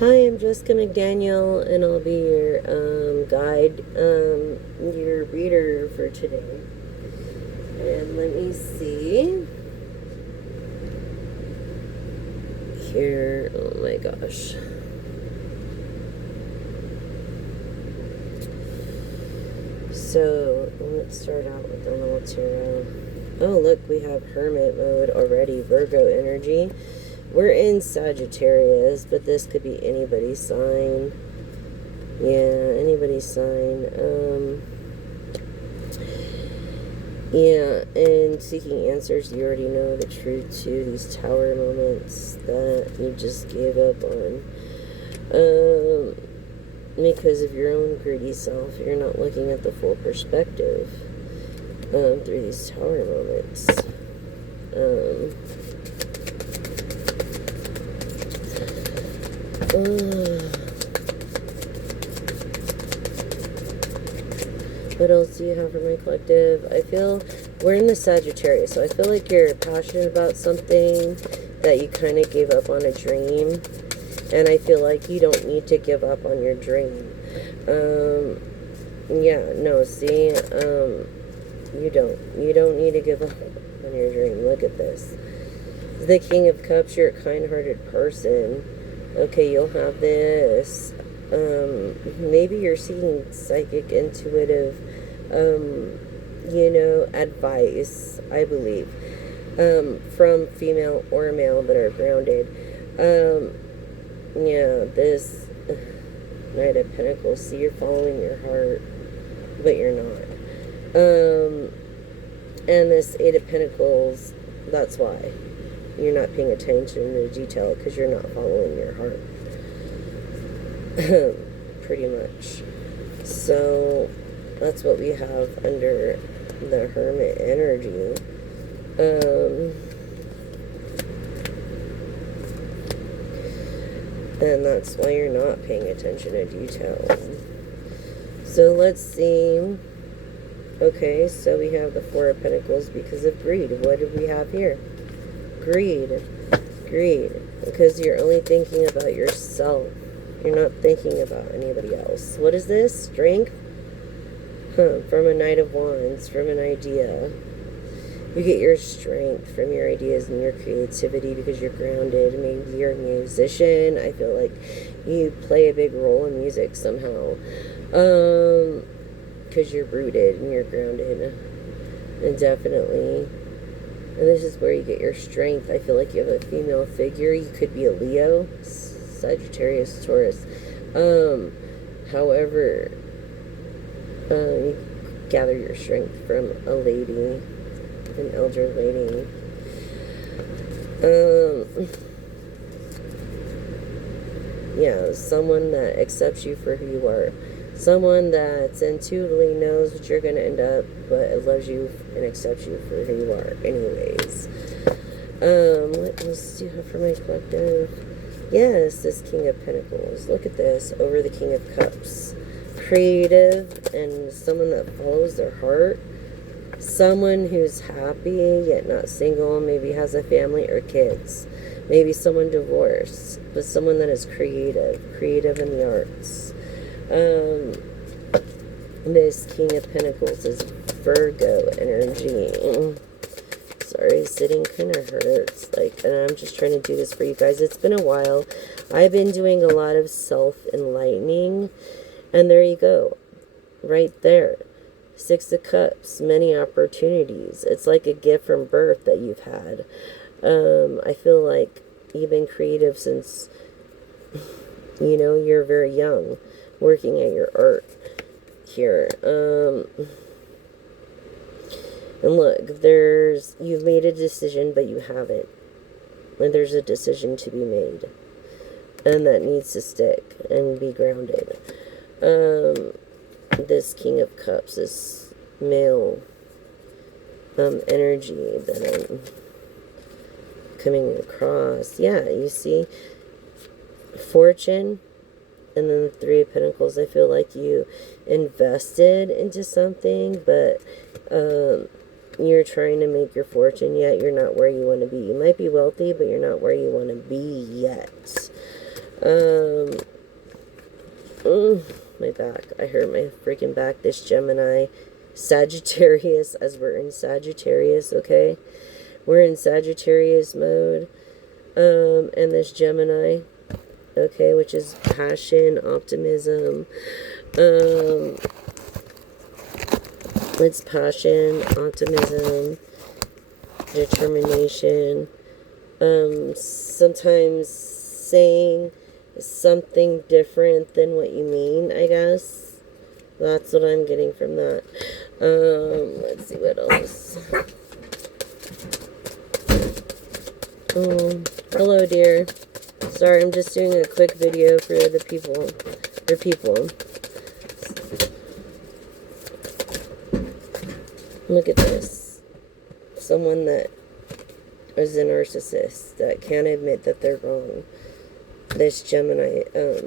Hi, I'm Jessica McDaniel, and I'll be your guide, your reader for today. And let me see here. Oh my gosh. So let's start out with the little tarot. Oh, look, we have Hermit mode already, Virgo energy. We're in Sagittarius, but this could be anybody's sign. Yeah, anybody's sign. Yeah, and seeking answers, you already know the truth to these tower moments that you just gave up on. Because of your own greedy self, you're not looking at the full perspective through these tower moments. What else do you have for my collective? I feel we're in the Sagittarius, so I feel like you're passionate about something that you kind of gave up on a dream, and I feel like you don't need to give up on your dream. Yeah, no, see, you don't need to give up on your dream. Look at this. The King of Cups, you're a kind-hearted person. Okay, you'll have this. Maybe you're seeking psychic, intuitive, advice, I believe, from female or male that are grounded. Yeah, this Knight of Pentacles, see, you're following your heart, but you're not. And this Eight of Pentacles, that's why you're not paying attention to detail, because you're not following your heart. Pretty much. So that's what we have under the Hermit energy. And that's why you're not paying attention to detail. So let's see. Okay, so we have the Four of Pentacles because of greed. What do we have here? Greed. Because you're only thinking about yourself. You're not thinking about anybody else. What is this? Strength? From a Knight of Wands, from an idea. You get your strength from your ideas and your creativity because you're grounded. Maybe you're a musician. I feel like you play a big role in music somehow. Because you're rooted and you're grounded. And definitely. And this is where you get your strength. I feel like you have a female figure. You could be a Leo, Sagittarius, Taurus. However, you gather your strength from a lady, an elder lady. Yeah, someone that accepts you for who you are. Someone that intuitively knows what you're going to end up, but loves you and accepts you for who you are anyways. What else do you have for my collective? Yes, this King of Pentacles. Look at this, over the King of Cups. Creative and someone that follows their heart. Someone who's happy yet not single, maybe has a family or kids. Maybe someone divorced, but someone that is creative in the arts. This King of Pentacles is Virgo energy. Sorry, sitting kind of hurts. And I'm just trying to do this for you guys. It's been a while. I've been doing a lot of self-enlightening, and there you go, right there. Six of Cups, many opportunities. It's like a gift from birth that you've had. I feel like you've been creative since, you're very young, working at your art here. And look, you've made a decision, but you haven't. And there's a decision to be made. And that needs to stick and be grounded. This King of Cups, this male energy that I'm coming across. Yeah, you see, fortune, and then the Three of Pentacles. I feel like you invested into something, but you're trying to make your fortune, yet you're not where you want to be. You might be wealthy, but you're not where you want to be yet. Um, my back. I hurt my freaking back. This Gemini, Sagittarius, as we're in Sagittarius, okay? We're in Sagittarius mode. And this Gemini, okay, which is passion, optimism. It's passion, optimism, determination. Sometimes saying something different than what you mean, I guess. That's what I'm getting from that. Let's see what else. Hello, dear. Sorry, I'm just doing a quick video for the people. Look at this. Someone that is a narcissist that can't admit that they're wrong. This Gemini,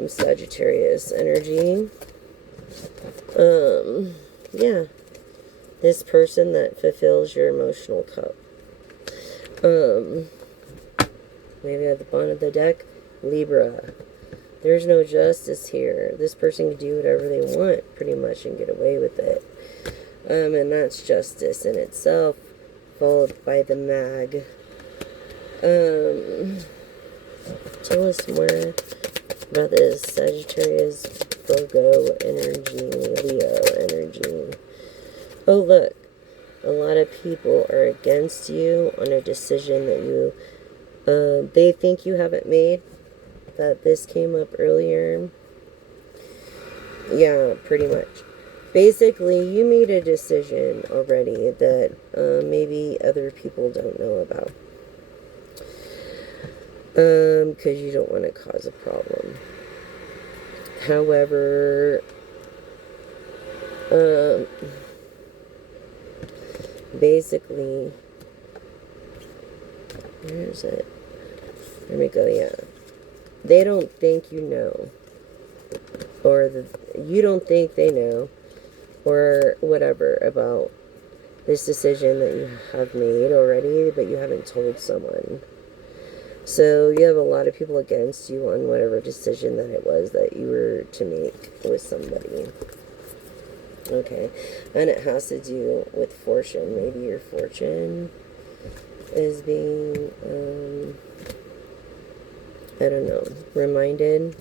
Sagittarius energy. Yeah. This person that fulfills your emotional cup. Maybe at the bottom of the deck, Libra. There's no justice here. This person can do whatever they want, pretty much, and get away with it. And that's justice in itself, followed by the Mag. Tell us more about this Sagittarius, Virgo energy, Leo energy. Oh, look. A lot of people are against you on a decision that you, they think you haven't made. That this came up earlier. Yeah, pretty much. Basically, you made a decision already that maybe other people don't know about. Because you don't want to cause a problem. However, basically, where is it? There we go, yeah. They don't think you know. Or you don't think they know. Or whatever about this decision that you have made already, but you haven't told someone. So you have a lot of people against you on whatever decision that it was that you were to make with somebody. Okay. And it has to do with fortune. Maybe your fortune is being, I don't know, reminded.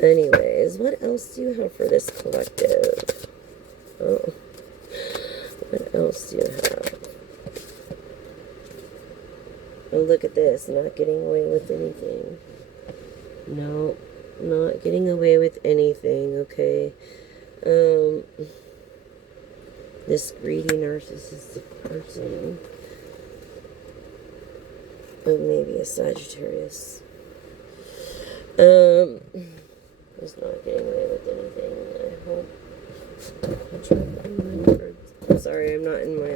Anyways, what else do you have for this collective? Oh. What else do you have? Oh, look at this. Not getting away with anything. No, not getting away with anything, okay? This greedy narcissistic person. Or maybe a Sagittarius. Is not getting away with anything, I hope. I'm sorry, I'm not in my,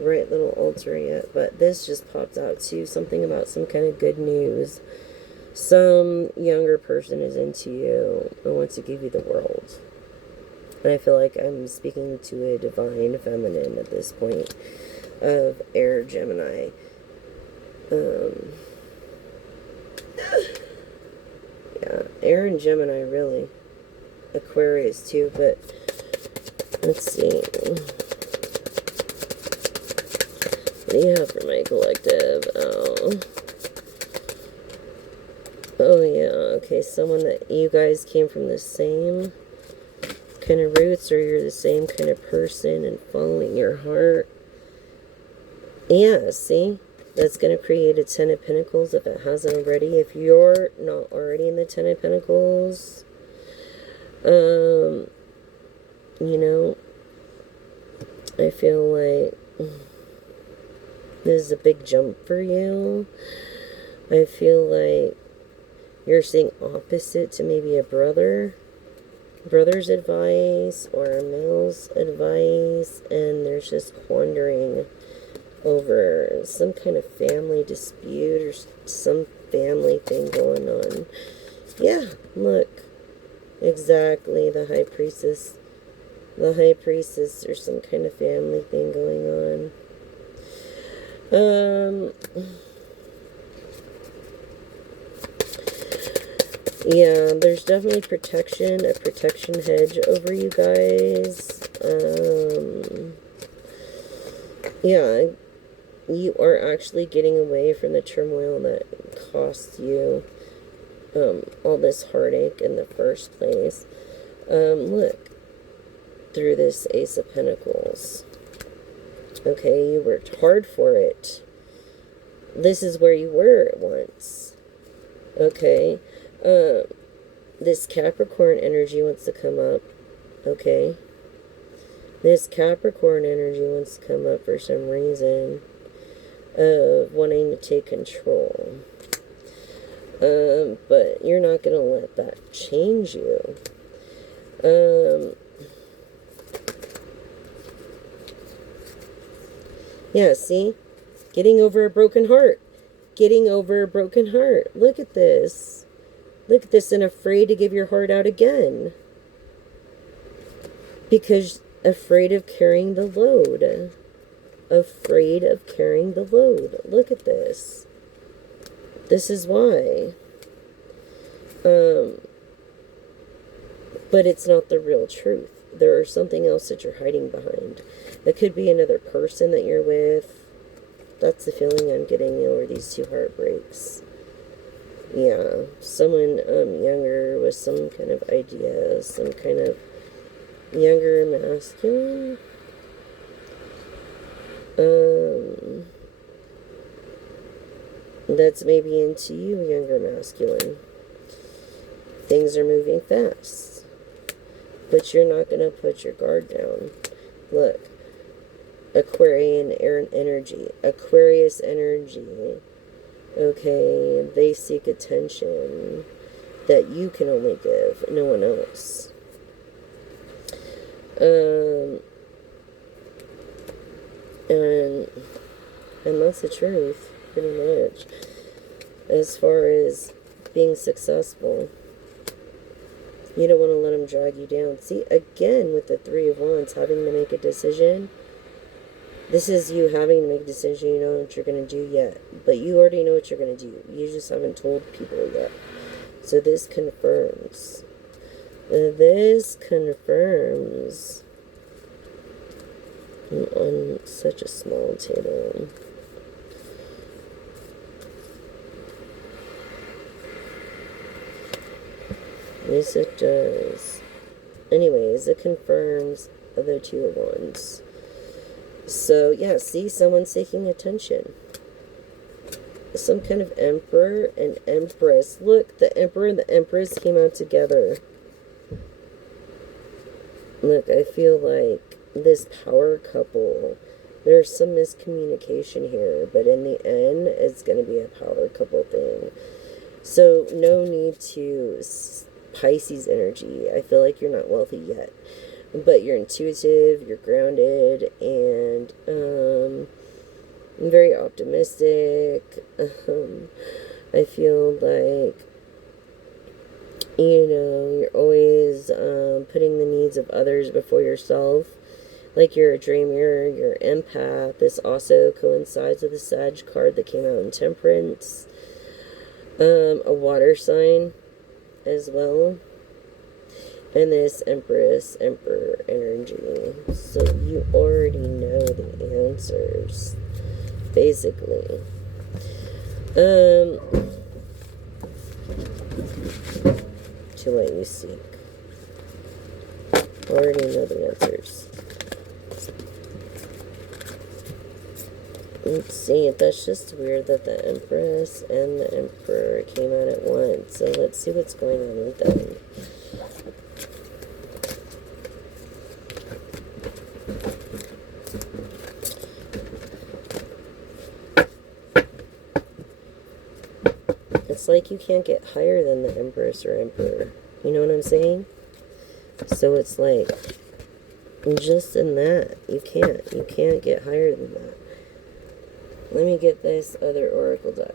right little altar yet, but this just popped out too. Something about some kind of good news. Some younger person is into you and wants to give you the world. And I feel like I'm speaking to a divine feminine at this point of air Gemini. Yeah, air and Gemini, really. Aquarius too, but let's see. What do you have for my collective? Oh yeah, okay, someone that you guys came from the same kind of roots, or you're the same kind of person and following your heart. Yeah, see? That's going to create a 10 of Pentacles if it hasn't already. If you're not already in the 10 of Pentacles, you know, I feel like this is a big jump for you. I feel like you're seeing opposite to maybe a brother's advice or a male's advice, and there's just quandering over some kind of family dispute or some family thing going on. Yeah, look. Exactly, the High Priestess. The High Priestess, or some kind of family thing going on. Yeah, there's definitely protection, a protection hedge over you guys. Yeah, you are actually getting away from the turmoil that cost you all this heartache in the first place. Look, through this Ace of Pentacles. Okay, you worked hard for it. This is where you were at once. Okay, this Capricorn energy wants to come up. Okay, this Capricorn energy wants to come up for some reason of wanting to take control. But you're not going to let that change you. Yeah, see? Getting over a broken heart. Getting over a broken heart. Look at this. Look at this, and afraid to give your heart out again. Because afraid of carrying the load. Afraid of carrying the load. Look at this. This is why. But it's not the real truth. There is something else that you're hiding behind. It could be another person that you're with. That's the feeling I'm getting over these two heartbreaks. Yeah, someone younger with some kind of idea, some kind of younger masculine. That's maybe into you, younger masculine. Things are moving fast. But you're not going to put your guard down. Look. Aquarian energy. Aquarius energy. Okay. They seek attention that you can only give. No one else. And that's the truth. Pretty much. As far as being successful. You don't want to let them drag you down. See, again, with the Three of Wands, having to make a decision. This is you having to make a decision. You know what you're going to do yet. But you already know what you're going to do. You just haven't told people yet. So this confirms. This confirms. On such a small table. Yes, it does. Anyways, it confirms the Two of Wands. So, yeah, see, someone's seeking attention. Some kind of emperor and empress. Look, the emperor and the empress came out together. Look, I feel like this power couple, there's some miscommunication here, but in the end, it's going to be a power couple thing. So, no need to... Pisces energy. I feel like you're not wealthy yet, but you're intuitive, you're grounded, and very optimistic. I feel like, you know, you're always putting the needs of others before yourself. Like you're a dreamer, you're an empath. This also coincides with the Sag card that came out in Temperance. A water sign as well, and this Empress, Emperor energy. So you already know the answers, basically. To what you seek. Already know the answers. Let's see, that's just weird that the Empress and the Emperor came out at once. So let's see what's going on with them. It's like you can't get higher than the Empress or Emperor. You know what I'm saying? So it's like, just in that, you can't get higher than that. Let me get this other oracle deck.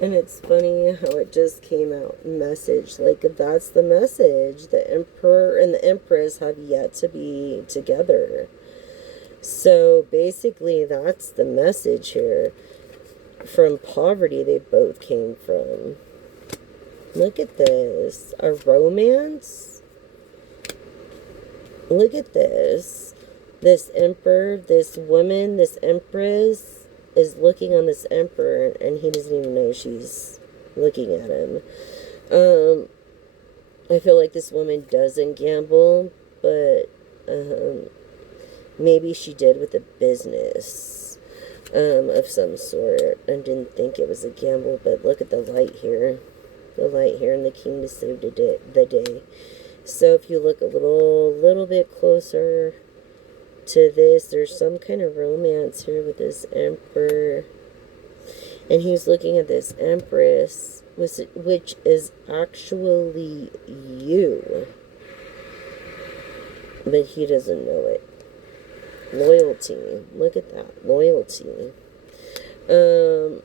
And it's funny how it just came out message. Like, that's the message. The Emperor and the Empress have yet to be together. So basically, that's the message here. From poverty, they both came from. Look at this. A romance? Look at this. This emperor, this woman, this empress is looking on this emperor, and he doesn't even know she's looking at him. I feel like this woman doesn't gamble, but maybe she did with a business of some sort and didn't think it was a gamble. But look at the light here. The light here, and the king to save the day. So if you look a little bit closer to this, there's some kind of romance here with this emperor. And he's looking at this empress, which is actually you. But he doesn't know it. Loyalty. Look at that. Loyalty.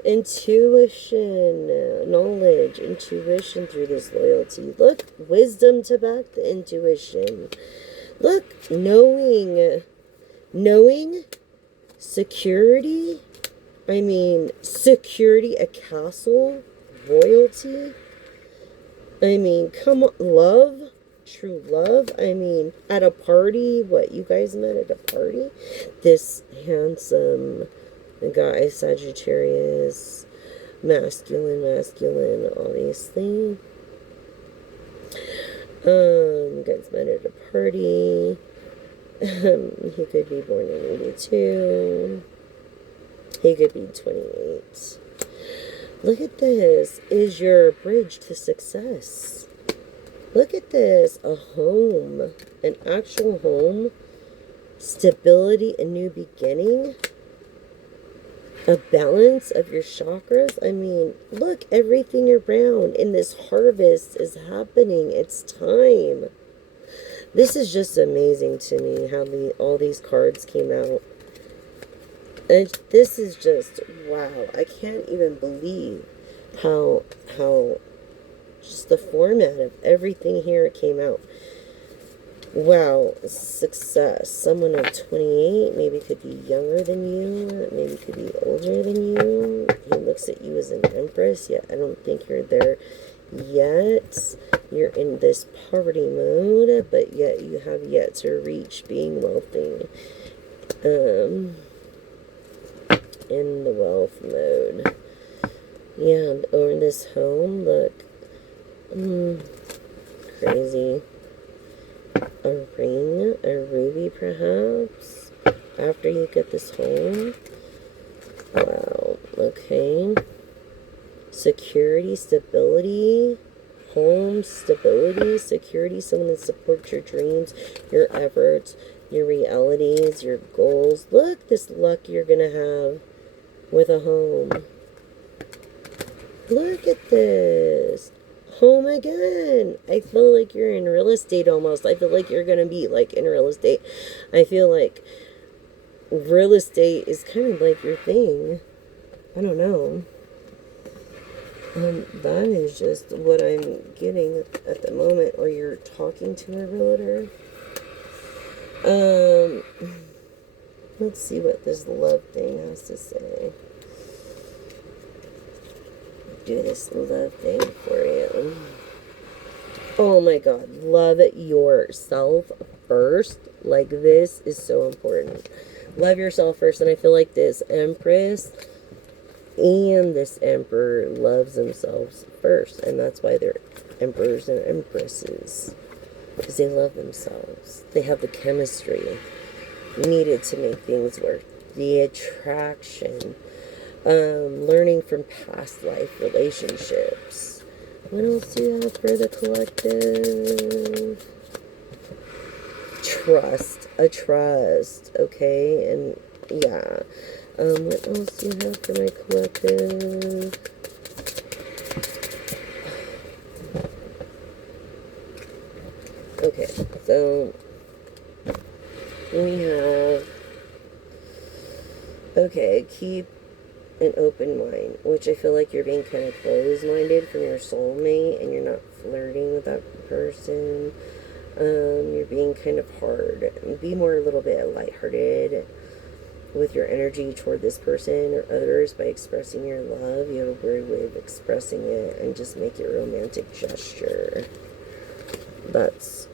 Intuition, knowledge, intuition through this loyalty. Look, wisdom to back the intuition. Look, knowing, security. I mean, security, a castle, royalty. I mean, come on, love, true love. I mean, at a party, what, you guys met at a party? This handsome guy, Sagittarius, masculine, obviously. You guys met at a party. He could be born in 82. He could be 28. Look at this. Is your bridge to success. Look at this. A home. An actual home. Stability, a new beginning. A balance of your chakras. I mean, look, everything around in this harvest is happening. It's time. This is just amazing to me how all these cards came out. And this is just, wow. I can't even believe how just the format of everything here came out. Wow, success. Someone of 28 maybe could be younger than you, maybe could be older than you. He looks at you as an empress. Yeah, I don't think you're there yet. You're in this poverty mode, but yet you have yet to reach being wealthy. In the wealth mode. Yeah, or in this home, look. Crazy. A ring, a ruby perhaps, after you get this home. Wow, okay. Security, stability, home, stability, security, someone that supports your dreams, your efforts, your realities, your goals. Look, this luck you're gonna have with a home. Look at this. Home again. I feel like you're in real estate almost. I feel like you're going to be like in real estate. I feel like real estate is kind of like your thing. I don't know. That is just what I'm getting at the moment, or you're talking to a realtor. Let's see what this love thing has to say. Do this love thing for you. Oh my God, love yourself first. Like, this is so important. Love yourself first. And I feel like this empress and this emperor loves themselves first, and that's why they're emperors and empresses, because they love themselves. They have the chemistry needed to make things work, the attraction, learning from past life relationships. What else do you have for the collective? Trust, okay? And yeah, what else do you have for my collective? Okay, so we have, okay, keep an open mind, which I feel like you're being kind of closed-minded from your soulmate, and you're not flirting with that person. You're being kind of hard. Be more a little bit lighthearted. with your energy toward this person or others by expressing your love. You have a weird way of expressing it, and just make it a romantic gesture. That's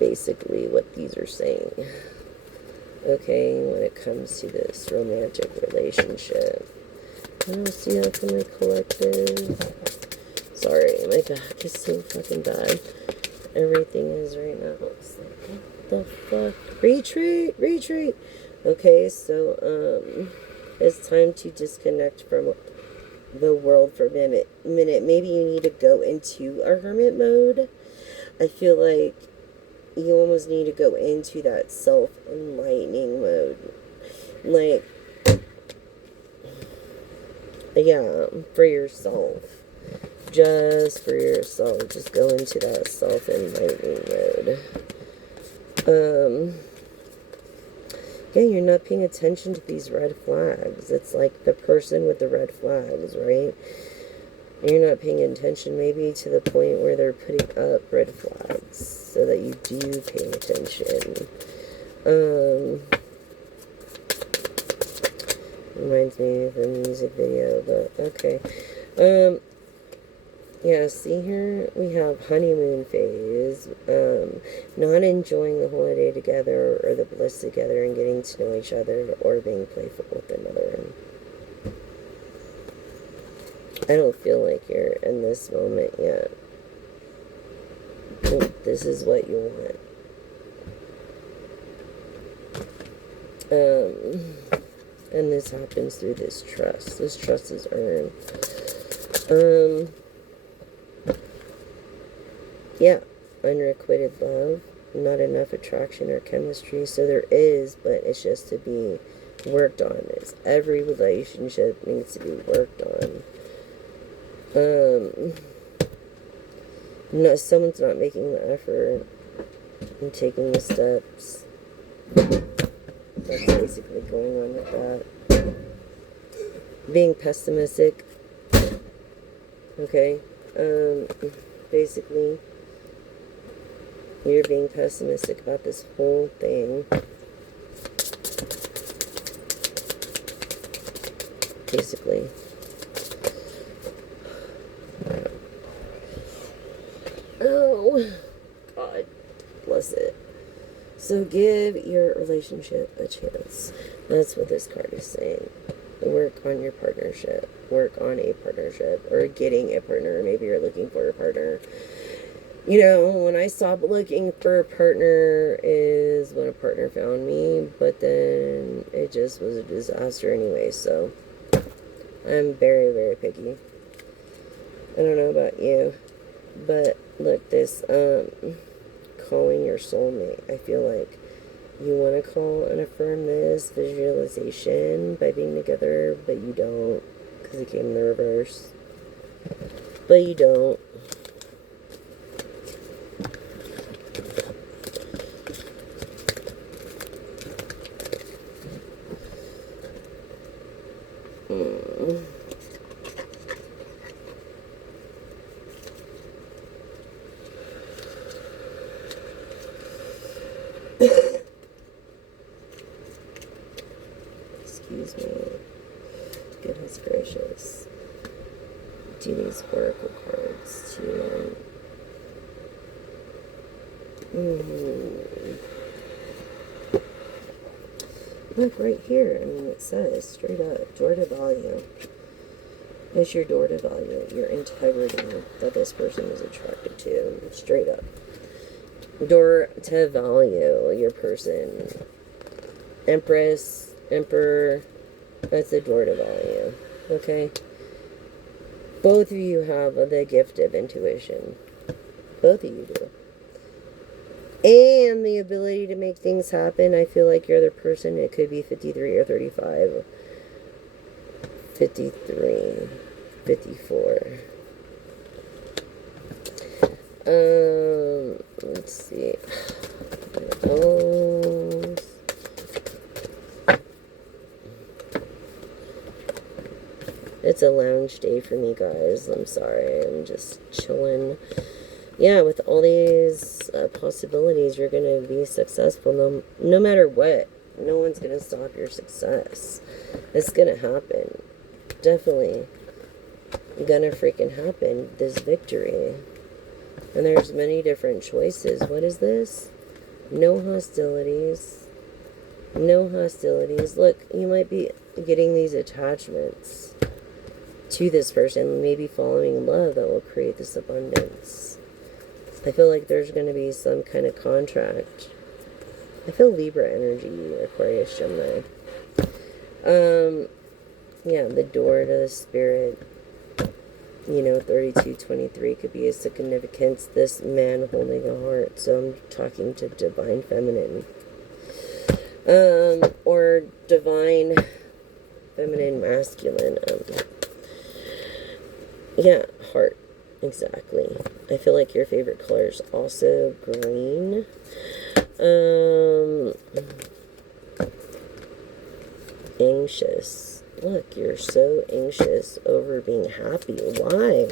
basically what these are saying. Okay, when it comes to this romantic relationship. I don't see that from my collective. Sorry, my back is so fucking bad. Everything is right now. It's like, what the fuck? Retreat! Retreat! Okay, so, it's time to disconnect from the world for a minute. Maybe you need to go into a hermit mode. I feel like you almost need to go into that self-enlightening mode. Like, yeah, for yourself. Just for yourself. Just go into that self-enlightening mode. Yeah, you're not paying attention to these red flags. It's like the person with the red flags, right? You're not paying attention maybe to the point where they're putting up red flags so that you do pay attention. Reminds me of a music video, but okay. Yeah, see here, we have honeymoon phase, not enjoying the holiday together or the bliss together and getting to know each other or being playful with another. I don't feel like you're in this moment yet. This is what you want. And this happens through this trust. This trust is earned. Yeah, unrequited love, not enough attraction or chemistry. So there is, but it's just to be worked on. It's every relationship needs to be worked on. No, someone's not making the effort and taking the steps. That's basically going on with that. Being pessimistic. Okay. Basically, you're being pessimistic about this whole thing. Basically. Oh, God bless it. So give your relationship a chance. That's what this card is saying. Work on your partnership. Work on a partnership. Or getting a partner. Maybe you're looking for a partner. You know, when I stopped looking for a partner is when a partner found me. But then it just was a disaster anyway. So I'm very, very picky. I don't know about you. But look, this calling your soulmate. I feel like you want to call and affirm this visualization by being together, but you don't, because it came in the reverse. But you don't. Excuse me. Goodness gracious. Do these oracle cards too. Look right here. I mean, it says straight up, door to value. It's your door to value, your integrity that this person is attracted to. Straight up. Door to value, your person. Empress, Emperor, that's the door to value. Okay? Both of you have the gift of intuition. Both of you do. And the ability to make things happen. I feel like your other person, it could be 53 or 35. 53. 54. Let's see. It's a lounge day for me, guys. I'm sorry. I'm just chilling. Yeah, with all these possibilities, you're going to be successful no matter what. No one's gonna stop your success. It's gonna happen. Definitely gonna freaking happen. This victory. And there's many different choices. What is this? No hostilities. No hostilities. Look, you might be getting these attachments to this person, maybe following love that will create this abundance. I feel like there's going to be some kind of contract. I feel Libra energy, Aquarius, Gemini. Yeah, the door to the spirit. 3223 could be a significance. This man holding a heart. So I'm talking to divine feminine. Or divine feminine masculine. Yeah, heart. Exactly. I feel like your favorite color is also green. Anxious. Look, you're so anxious over being happy. Why?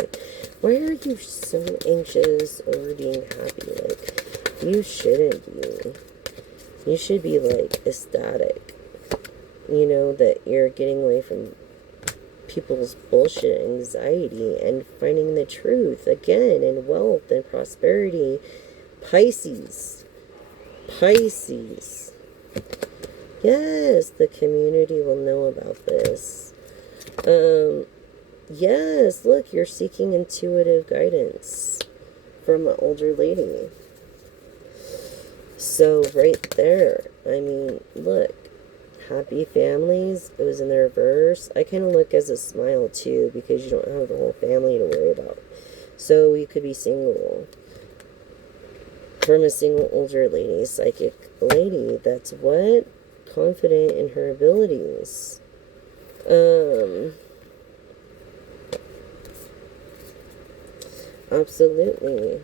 Why are you so anxious over being happy? Like, you shouldn't be. You should be, like, ecstatic. That you're getting away from people's bullshit anxiety and finding the truth again in wealth and prosperity. Pisces. Yes, the community will know about this. Yes, look, you're seeking intuitive guidance from an older lady. So right there, I mean, look, happy families. It was in the reverse. I kind of look as a smile too, because you don't have the whole family to worry about. So you could be single. From a single older lady, psychic lady that's what? Confident in her abilities. Absolutely.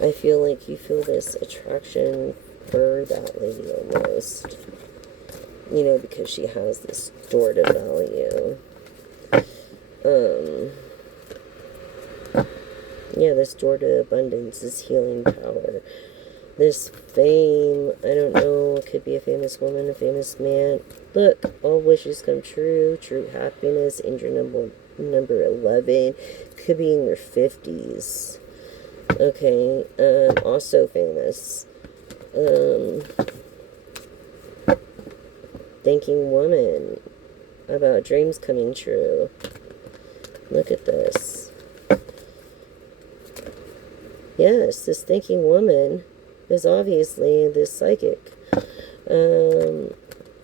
I feel like you feel this attraction for that lady almost. Because she has this door to value. Yeah, this door to abundance, this healing power. This fame, I don't know, it could be a famous woman, a famous man. Look, all wishes come true, true happiness, angel number 11, could be in your 50s. Okay, also famous. Thinking woman, about dreams coming true. Look at this. Yes, this thinking woman is obviously this psychic.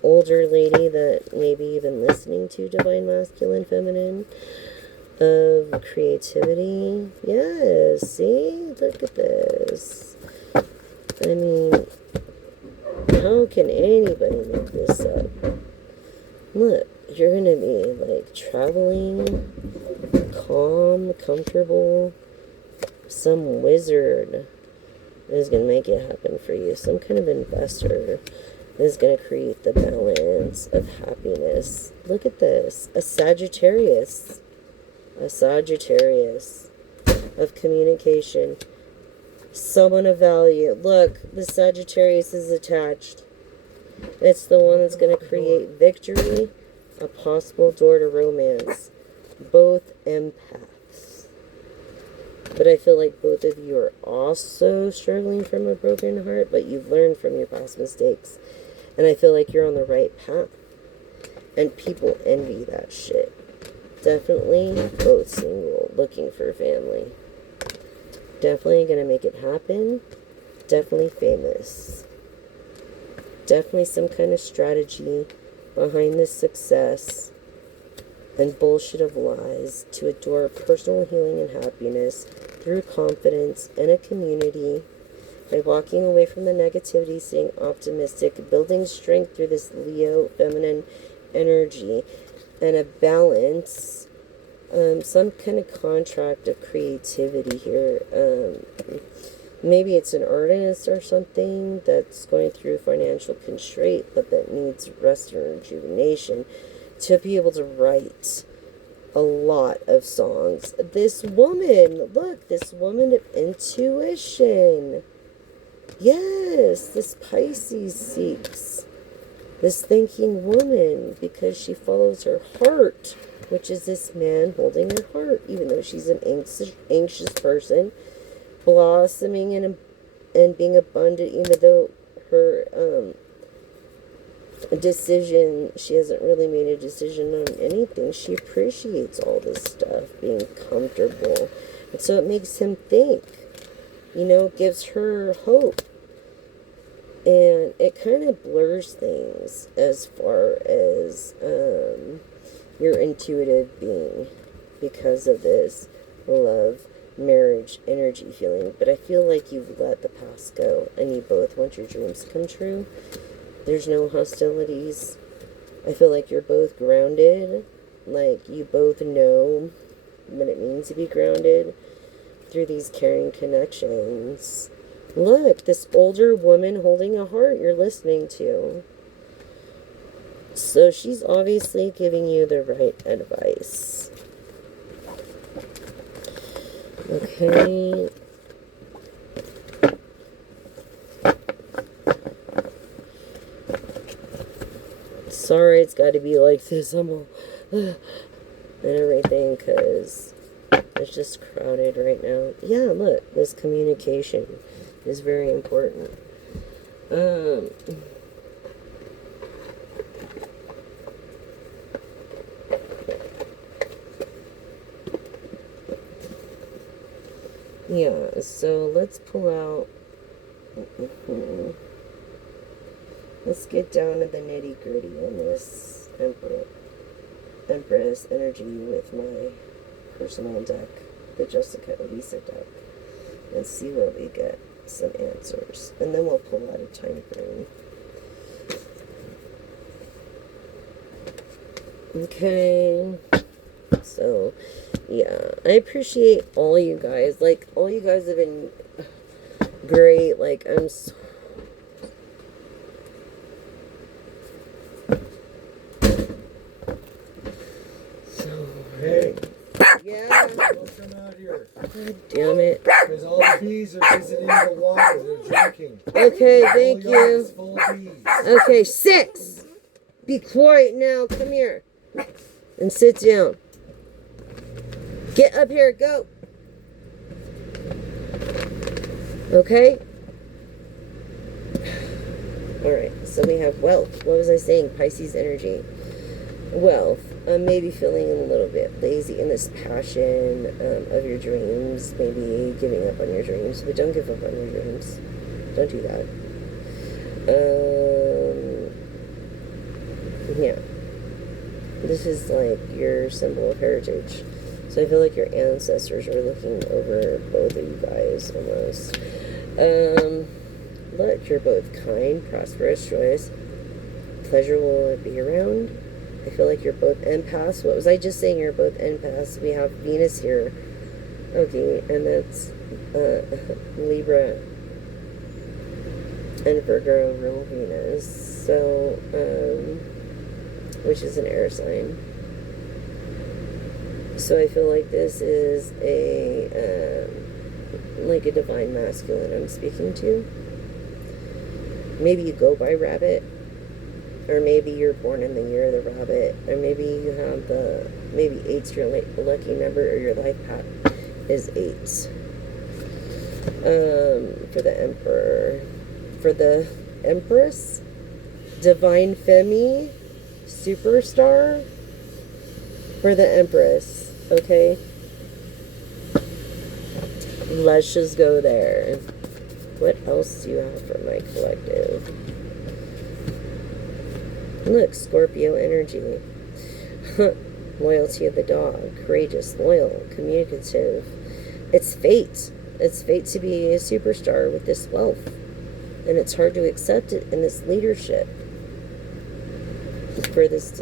Older lady that maybe even listening to divine masculine feminine of creativity. Yes, see? Look at this. I mean, how can anybody make this up? Look, you're going to be like traveling, calm, comfortable. Some wizard is going to make it happen for you. Some kind of investor is going to create the balance of happiness. Look at this. A Sagittarius of communication. Someone of value. Look, the Sagittarius is attached. It's the one that's going to create victory, a possible door to romance. Both empaths. But I feel like both of you are also struggling from a broken heart, but you've learned from your past mistakes. And I feel like you're on the right path. And people envy that shit. Definitely both single, looking for a family. Definitely gonna make it happen. Definitely famous. Definitely some kind of strategy behind this success and bullshit of lies to adore personal healing and happiness through confidence in a community by walking away from the negativity, staying optimistic, building strength through this Leo feminine energy and a balance, some kind of contract of creativity here. Maybe it's an artist or something that's going through financial constraint, but that needs rest and rejuvenation to be able to write a lot of songs. This woman, look, this woman of intuition. Yes, this Pisces seeks this thinking woman because she follows her heart, which is this man holding her heart, even though she's an anxious person, blossoming and being abundant, even though her decision, she hasn't really made a decision on anything. She appreciates all this stuff, being comfortable. And so it makes him think, gives her hope. And it kind of blurs things as far as your intuitive being because of this love, marriage, energy feeling. But I feel like you've let the past go and you both want your dreams to come true. There's no hostilities. I feel like you're both grounded. Like you both know what it means to be grounded through these caring connections. Look, this older woman holding a heart you're listening to. So she's obviously giving you the right advice. Okay. Sorry it's got to be like this. I'm all and everything because it's just crowded right now. Yeah, look, this communication is very important. Yeah, so let's pull out. Let's get down to the nitty-gritty on this Empress energy with my personal deck, the Jessica Elisa deck, and see what we get. Some answers. And then we'll pull out a time frame. Okay. So, yeah. I appreciate all you guys. Like, all you guys have been great. Like, I'm so... Hey. Yeah. Don't come out here. God damn it. Because all the bees are visiting the water. They're drinking. Okay, thank you. Full of bees. Okay, 6. Be quiet now. Come here. And sit down. Get up here. Go. Okay? Alright, so we have wealth. What was I saying? Pisces energy. Wealth. Maybe feeling a little bit lazy in this passion of your dreams. Maybe giving up on your dreams. But don't give up on your dreams. Don't do that. Yeah. This is like your symbol of heritage. So I feel like your ancestors are looking over both of you guys almost. Look, you're both kind, prosperous, joyous. Pleasure will be around. I feel like you're both empaths. What was I just saying? You're both empaths. We have Venus here. Okay, and that's Libra and Virgo, real Venus. So, which is an air sign. So I feel like this is like a divine masculine I'm speaking to. Maybe you go by rabbit. Or maybe you're born in the year of the rabbit. Or maybe you have maybe 8's your lucky number, or your life path is 8. For the Emperor. For the Empress, Divine Femi, Superstar. For the Empress, okay? Let's just go there. What else do you have for my collective? Look, Scorpio energy. Loyalty of the dog. Courageous, loyal, communicative. It's fate. It's fate to be a superstar with this wealth. And it's hard to accept it in this leadership. For this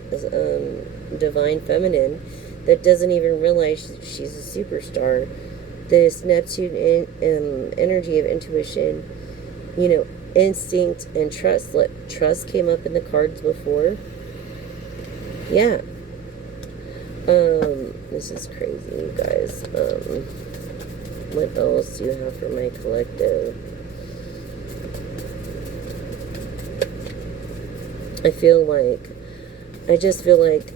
divine feminine that doesn't even realize she's a superstar. This Neptune energy of intuition, instinct and trust. Look, trust came up in the cards before. Yeah. This is crazy, you guys. What else do you have for my collective? I just feel like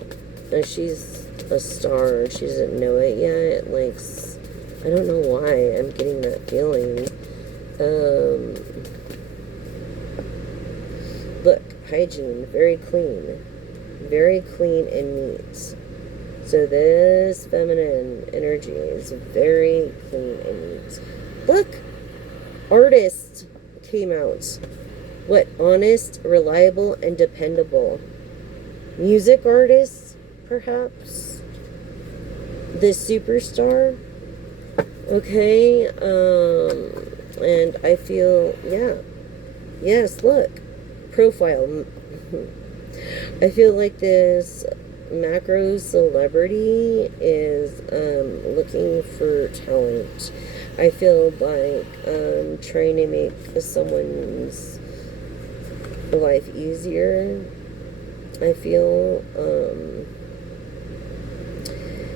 she's a star and she doesn't know it yet. Like, I don't know why I'm getting that feeling. Look, hygiene, very clean and neat. So this feminine energy is very clean and neat. Look, artist came out. What? Honest, reliable, and dependable. Music artist, perhaps? The superstar? Okay, and I feel, yeah. Yes, look. Profile. I feel like this macro celebrity is looking for talent. I feel like trying to make someone's life easier. I feel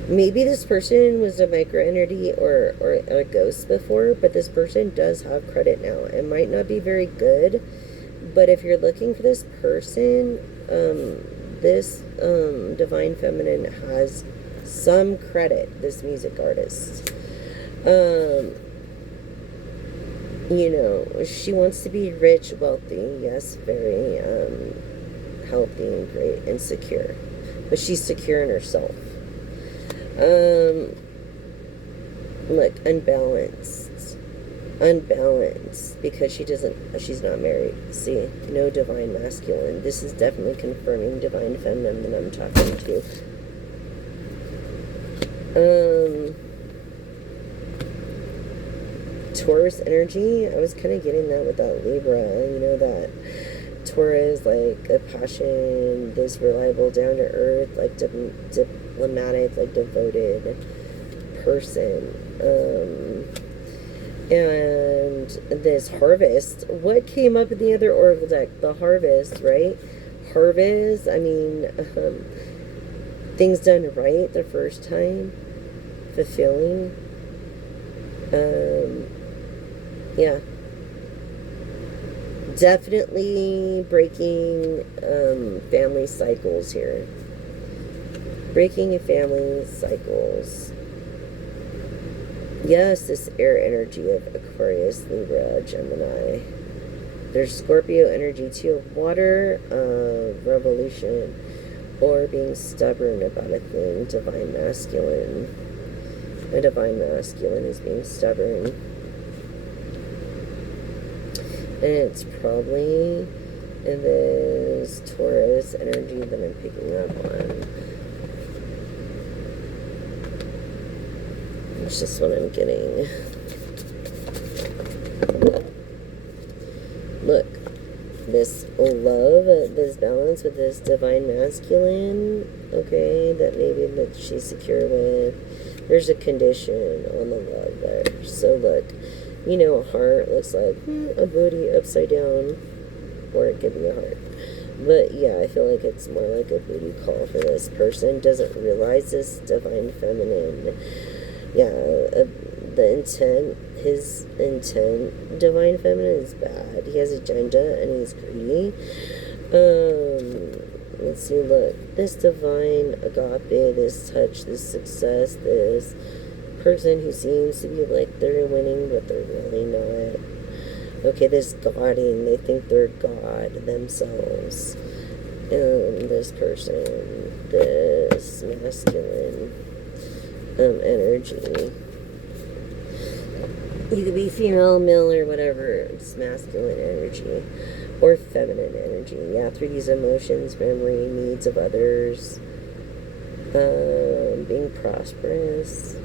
maybe this person was a microentity or a ghost before, but this person does have credit now. It might not be very good, but if you're looking for this person, this divine feminine has some credit, this music artist. You know, she wants to be rich, wealthy, yes, very healthy and great and secure, but she's secure in herself. Look, unbalanced because she's not married. See, no divine masculine. This is definitely confirming divine feminine that I'm talking to. Taurus energy, I was kind of getting that with that Libra, you know, that Taurus, like a passion, this reliable, down to earth, like diplomatic, like devoted person. And this harvest, what came up in the other oracle deck? The harvest, right? Harvest, I mean, things done right the first time, fulfilling. Yeah. Definitely breaking family cycles here. Breaking family cycles. Yes, this air energy of Aquarius, Libra, Gemini. There's Scorpio energy too of water, revolution, or being stubborn about a thing, divine masculine. A divine masculine is being stubborn. And it's probably in this Taurus energy that I'm picking up on. It's just what I'm getting. Look, this love, this balance with this divine masculine, okay, that maybe that she's secure with. There's a condition on the love there. So look, you know, a heart looks like a booty upside down, or it could be a heart. But yeah, I feel like it's more like a booty call for this person. Doesn't realize this divine feminine. Yeah, the intent, his intent, divine feminine is bad. He has agenda and he's greedy. Let's see, look, this divine agape, this touch, this success, this person who seems to be like they're winning, but they're really not. Okay, this godding, they think they're God themselves. This person, this masculine energy. You could be female, male, or whatever. It's masculine energy. Or feminine energy. Yeah, through these emotions, memory, needs of others. Being prosperous.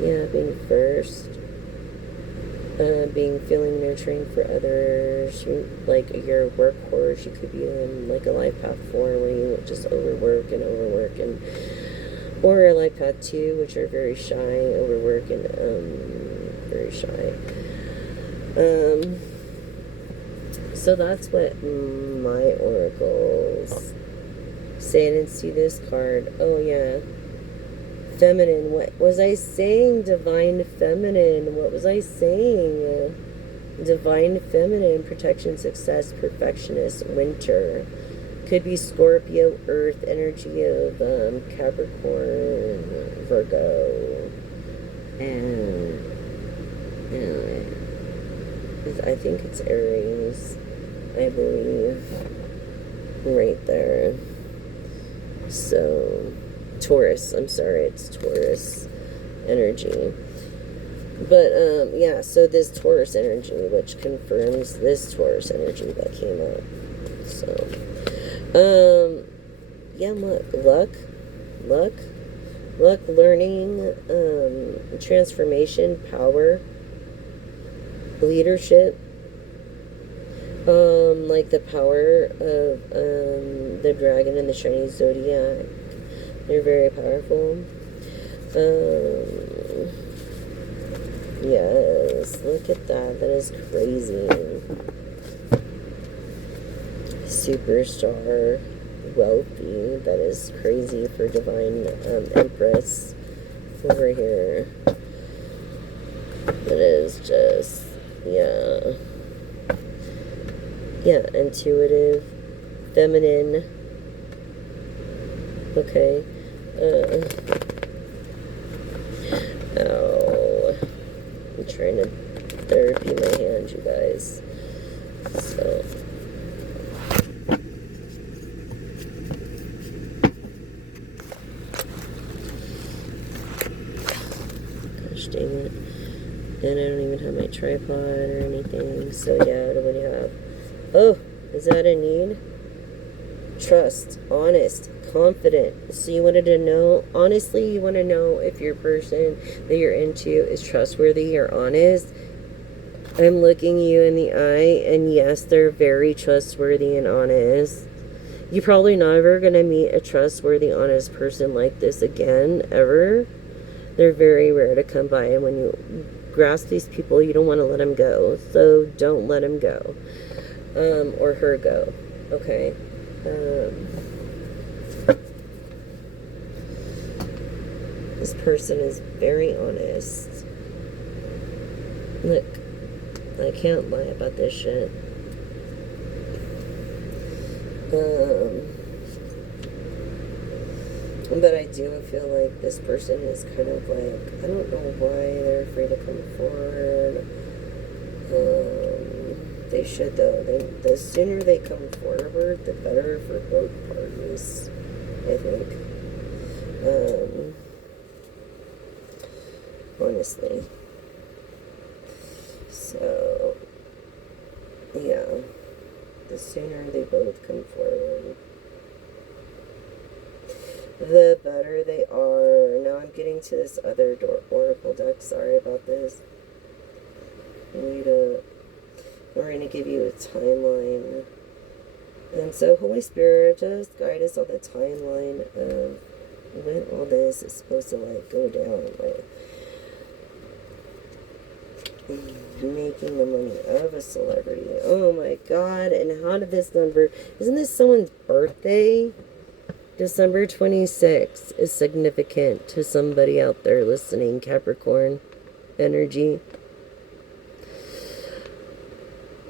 Yeah, being first. Being feeling nurturing for others. Like you're a workhorse. You could be in like a life path 4 where you just overwork and or a life path 2, which are very shy, overwork, and very shy. So that's what my oracles say. I didn't see this card. Oh yeah, feminine. What was I saying? Divine feminine. What was I saying? Divine feminine, protection, success, perfectionist, winter. Could be Scorpio, earth energy of Capricorn, Virgo. And I think it's Aries, I believe. Right there. So, Taurus. I'm sorry, it's Taurus energy. But, yeah, so this Taurus energy, which confirms this Taurus energy that came up. So, yeah, luck, learning, transformation, power, leadership, like the power of, the dragon and the shiny zodiac. They're very powerful. Yes, look at that. That is crazy. Superstar, wealthy. That is crazy for divine empress over here. That is just, yeah. Yeah, intuitive, feminine. Okay. Ow. I'm trying to therapy my hand, you guys. So. Gosh dang it. And I don't even have my tripod or anything. So yeah, what do we have? Oh, is that a need? Trust, honest, confident. So you wanted to know, honestly, you want to know if your person that you're into is trustworthy or honest. I'm looking you in the eye, and yes, they're very trustworthy and honest. You're probably never going to meet a trustworthy, honest person like this again, ever. They're very rare to come by, and when you grasp these people, you don't want to let them go. So don't let them go. Or her go. Okay. This person is very honest. Look, I can't lie about this shit. But I do feel like this person is kind of like, I don't know why they're afraid to come forward. They should, though. The sooner they come forward, the better for both parties, I think. Honestly. So, yeah. The sooner they both come forward, the better they are. Now I'm getting to this other oracle deck. Sorry about this. We're going to give you a timeline. And so, Holy Spirit, just guide us on the timeline of when all this is supposed to, like, go down. Like, making the money of a celebrity. Oh my God. And how did this number... Isn't this someone's birthday? December 26th is significant to somebody out there listening. Capricorn energy.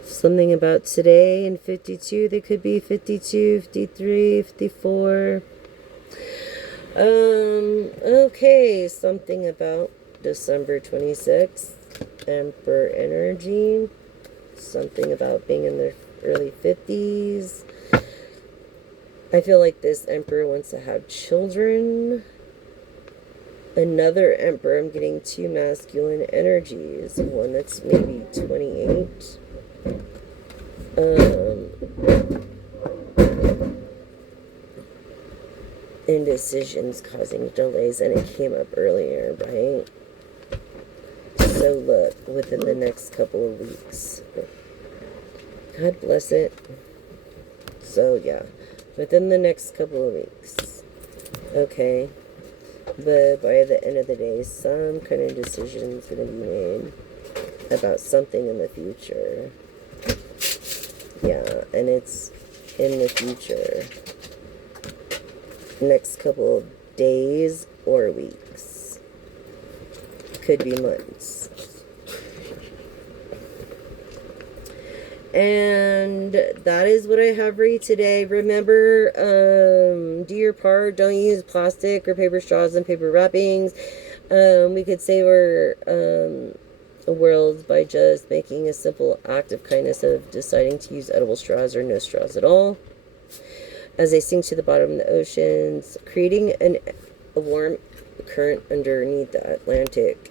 Something about today and 52. They could be 52, 53, 54. Okay. Something about December 26th. Emperor energy. Something about being in their early 50s. I feel like this emperor wants to have children. Another emperor, I'm getting two masculine energies. One that's maybe 28. Indecisions causing delays, and it came up earlier, right? So look, within the next couple of weeks. God bless it. So yeah, within the next couple of weeks. Okay. But by the end of the day, some kind of decision is going to be made about something in the future. Yeah, and it's in the future. Next couple of days or weeks. Could be months. And that is what I have for you today. Remember, do your part. Don't use plastic or paper straws and paper wrappings. We could save our world by just making a simple act of kindness of deciding to use edible straws or no straws at all. As they sink to the bottom of the oceans, creating a warm current underneath the Atlantic.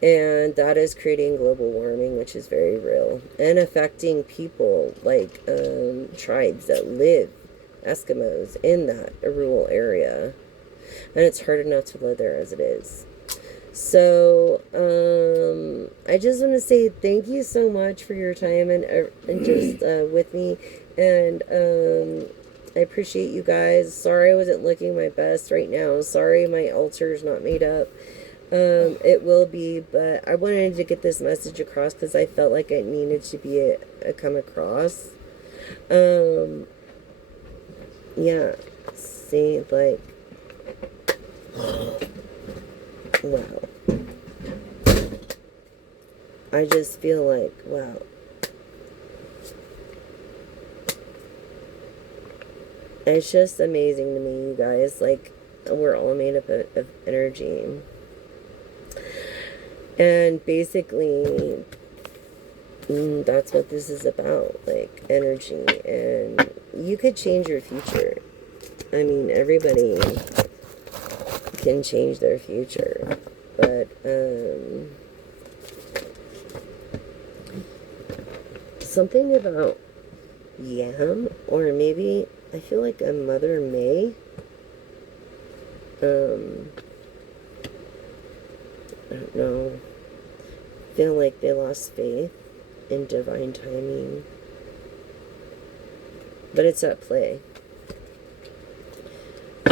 And that is creating global warming, which is very real, and affecting people like tribes that live, Eskimos, in that rural area. And it's hard enough to live there as it is. So I just want to say thank you so much for your time and just with me. And I appreciate you guys. Sorry I wasn't looking my best right now. Sorry my altar's not made up. It will be, but I wanted to get this message across because I felt like it needed to be come across. Yeah, see, like, wow. I just feel like, wow. It's just amazing to me, you guys. Like, we're all made up of energy. And basically, that's what this is about, like, energy. And you could change your future. I mean, everybody can change their future. But, something about yam, or maybe, I feel like a Mother May. I don't know. Feel like they lost faith in divine timing. But it's at play.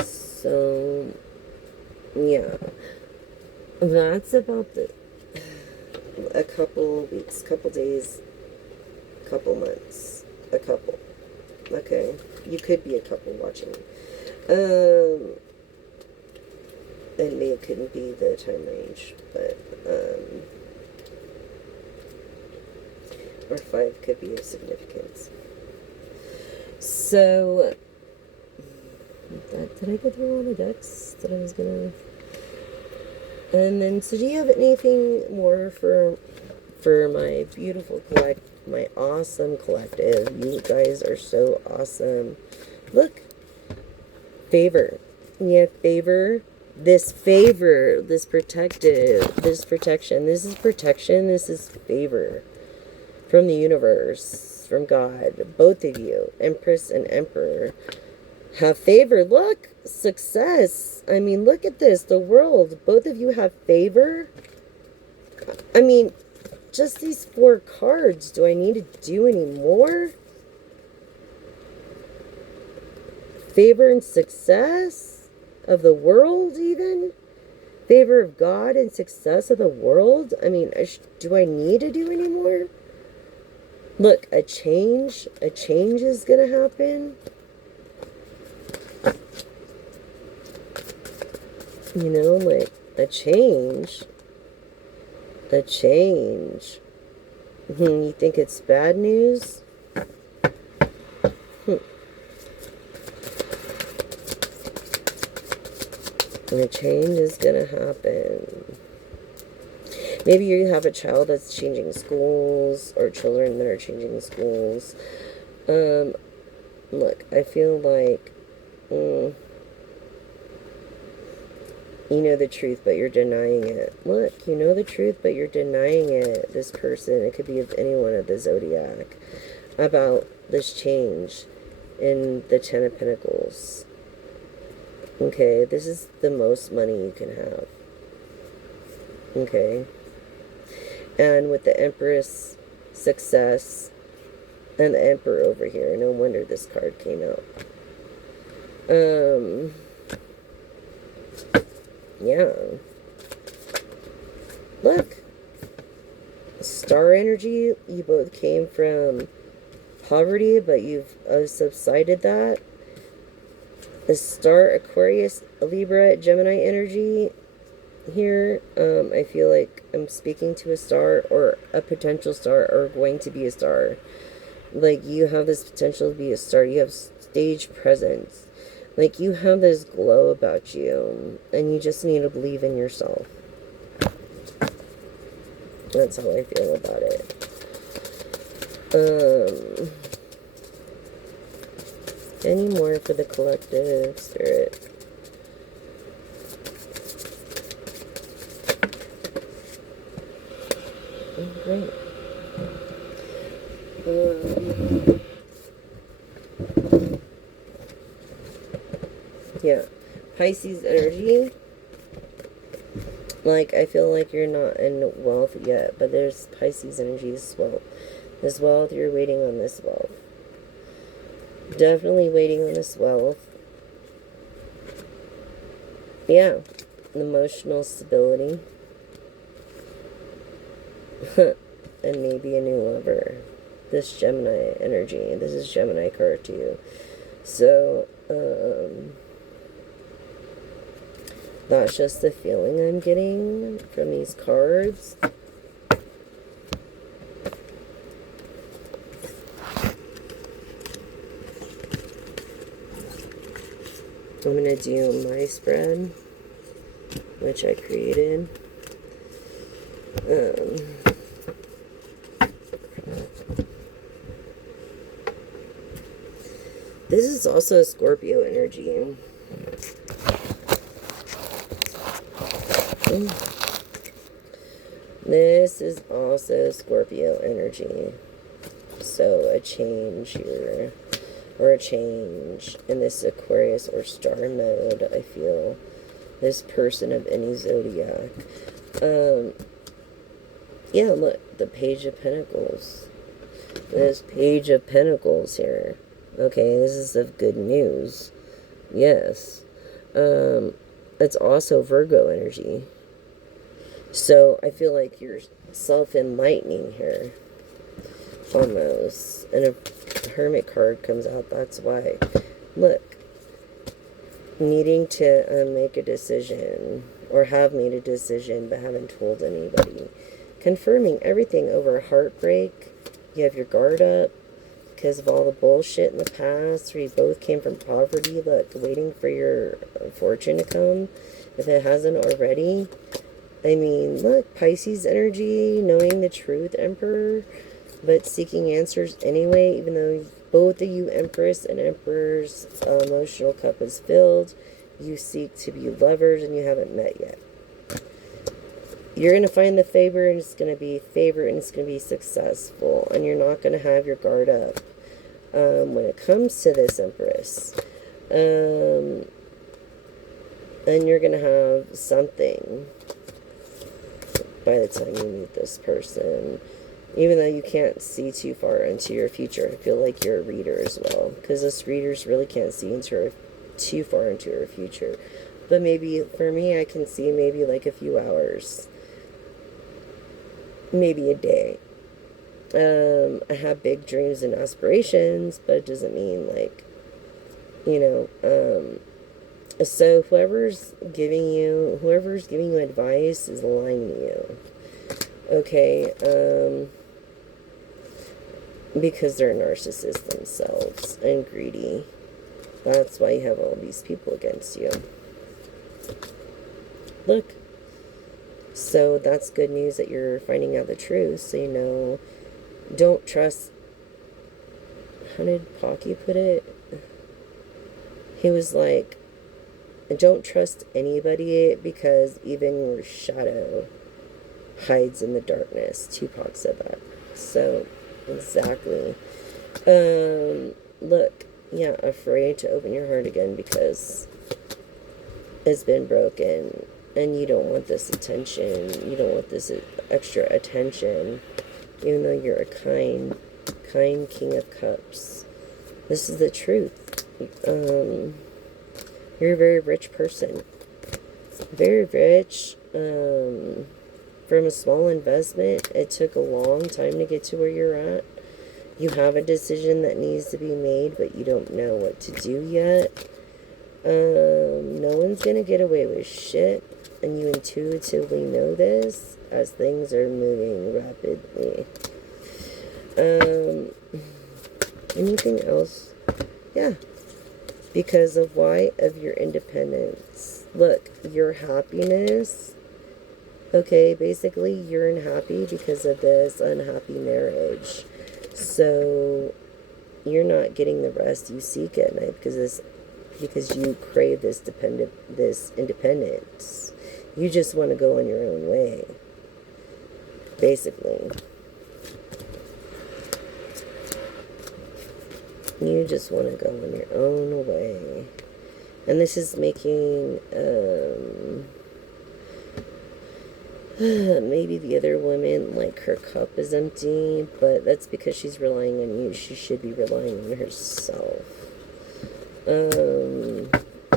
So, yeah. That's about a couple weeks, couple days, couple months. A couple. Okay. You could be a couple watching. And maybe it couldn't be the time range, but, or 5 could be of significance. So, did I go through all the decks that I was gonna? And then, so do you have anything more for my beautiful my awesome collective? You guys are so awesome. Look, favor. Yeah, favor. This favor, this protection, this is protection, this is favor from the universe, from God. Both of you, Empress and Emperor, have favor. Look, success. I mean, look at this, the world. Both of you have favor. I mean, just these 4 cards. Do I need to do any more? Favor and success of the world, even favor of God and success of the world. I mean, do I need to do any more? Look, a change is gonna happen. You know, like a change. You think it's bad news? And a change is gonna happen. Maybe you have a child that's changing schools, or children that are changing schools. Look, I feel like, you know the truth, but you're denying it. Look, you know the truth, but you're denying it. This person, it could be of anyone of the zodiac, about this change in the 10 of Pentacles. Okay, this is the most money you can have. Okay. And with the Empress, success, and the Emperor over here. No wonder this card came out. Yeah. Look. Star energy, you both came from poverty, but you've subsided that. The Star, Aquarius, Libra, Gemini energy here. I feel like I'm speaking to a star, or a potential star, or going to be a star. Like, you have this potential to be a star. You have stage presence. Like, you have this glow about you, and you just need to believe in yourself. That's how I feel about it. Any more for the collective spirit? Oh, great. Yeah. Pisces energy. Like, I feel like you're not in wealth yet, but there's Pisces energy as well. This wealth, you're waiting on this wealth. Definitely waiting on this wealth. Yeah. Emotional stability. And maybe a new lover. This Gemini energy. This is Gemini card to you. So, that's just the feeling I'm getting from these cards. I'm going to do my spread, which I created. This is also Scorpio energy. This is also Scorpio energy. So a change here, or a change in this Aquarius or star mode, I feel. This person of any zodiac. Yeah, look, the Page of Pentacles. This Page of Pentacles here. Okay, this is of good news. Yes. It's also Virgo energy. So I feel like you're self-enlightening here. Almost. And a Hermit card comes out, that's why. Look. Needing to make a decision, or have made a decision but haven't told anybody. Confirming everything over heartbreak. You have your guard up because of all the bullshit in the past where you both came from poverty. Look, waiting for your fortune to come if it hasn't already. I mean, look, Pisces energy, knowing the truth, Emperor, but seeking answers anyway, even though both of you, Empress and Emperor's emotional cup is filled. You seek to be lovers and you haven't met yet. You're going to find the favor, and it's going to be favor, and it's going to be successful, and you're not going to have your guard up when it comes to this, Empress. And you're going to have something by the time you meet this person. Even though you can't see too far into your future, I feel like you're a reader as well, because us readers really can't see too far into your future. But maybe, for me, I can see maybe like a few hours. Maybe a day. I have big dreams and aspirations, but it doesn't mean, like, you know, so whoever's giving you advice is lying to you. Okay, because they're narcissists themselves and greedy. That's why you have all these people against you. Look. So that's good news that you're finding out the truth. So, you know, don't trust. How did Pocky put it? He was like, don't trust anybody because even your shadow hides in the darkness. Tupac said that. So, exactly. Look, yeah, afraid to open your heart again because it's been broken. And you don't want this attention. You don't want this extra attention. Even though you're a kind King of Cups. This is the truth. You're a very rich person. Very rich. From a small investment, it took a long time to get to where you're at. You have a decision that needs to be made, but you don't know what to do yet. No one's gonna get away with shit. And you intuitively know this as things are moving rapidly. Anything else? Yeah. Because of why? Of your independence. Look, your happiness. Okay, basically you're unhappy because of this unhappy marriage. So you're not getting the rest you seek at night because you crave this independence. You just want to go on your own way. Basically. You just want to go on your own way. And this is making maybe the other woman, like, her cup is empty, but that's because she's relying on you. She should be relying on herself.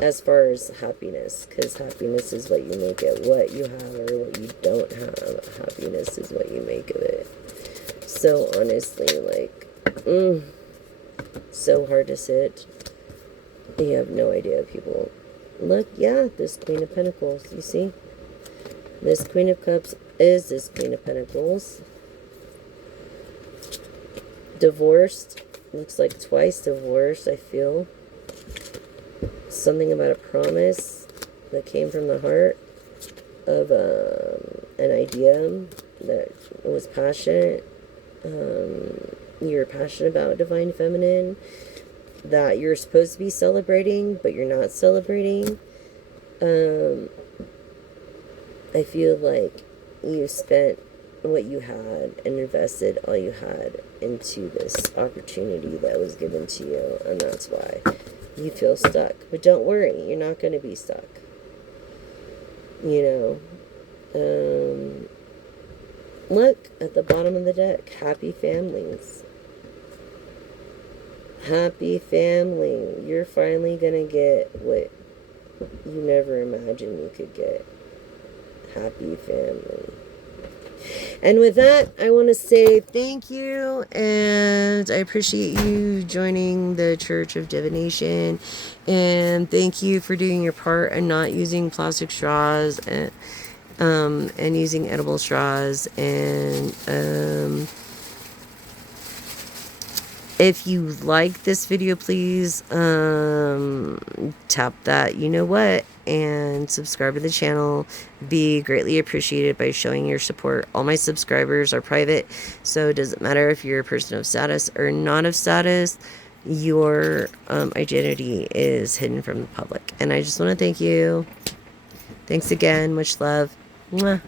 As far as happiness, because happiness is what you make it. What you have or what you don't have, happiness is what you make of it. So honestly, like, so hard to sit. You have no idea, people. Look, yeah, this Queen of Pentacles, you see? This Queen of Cups is this Queen of Pentacles. Divorced. Looks like twice divorced, I feel. Something about a promise that came from the heart of an idea that was passionate. You're passionate about Divine Feminine. That you're supposed to be celebrating, but you're not celebrating. I feel like you spent what you had and invested all you had into this opportunity that was given to you, and that's why you feel stuck. But don't worry, you're not going to be stuck. You know, look at the bottom of the deck. Happy families. Happy family. You're finally going to get what you never imagined you could get. Happy family. And with that, I want to say thank you, and I appreciate you joining the Church of Divination, and thank you for doing your part and not using plastic straws and using edible straws. And if you like this video, please tap that you know what and subscribe to the channel. Be greatly appreciated by showing your support. All my subscribers are private, so it doesn't matter if you're a person of status or not of status. Your identity is hidden from the public. And I just want to thank you. Thanks again. Much love. Mwah.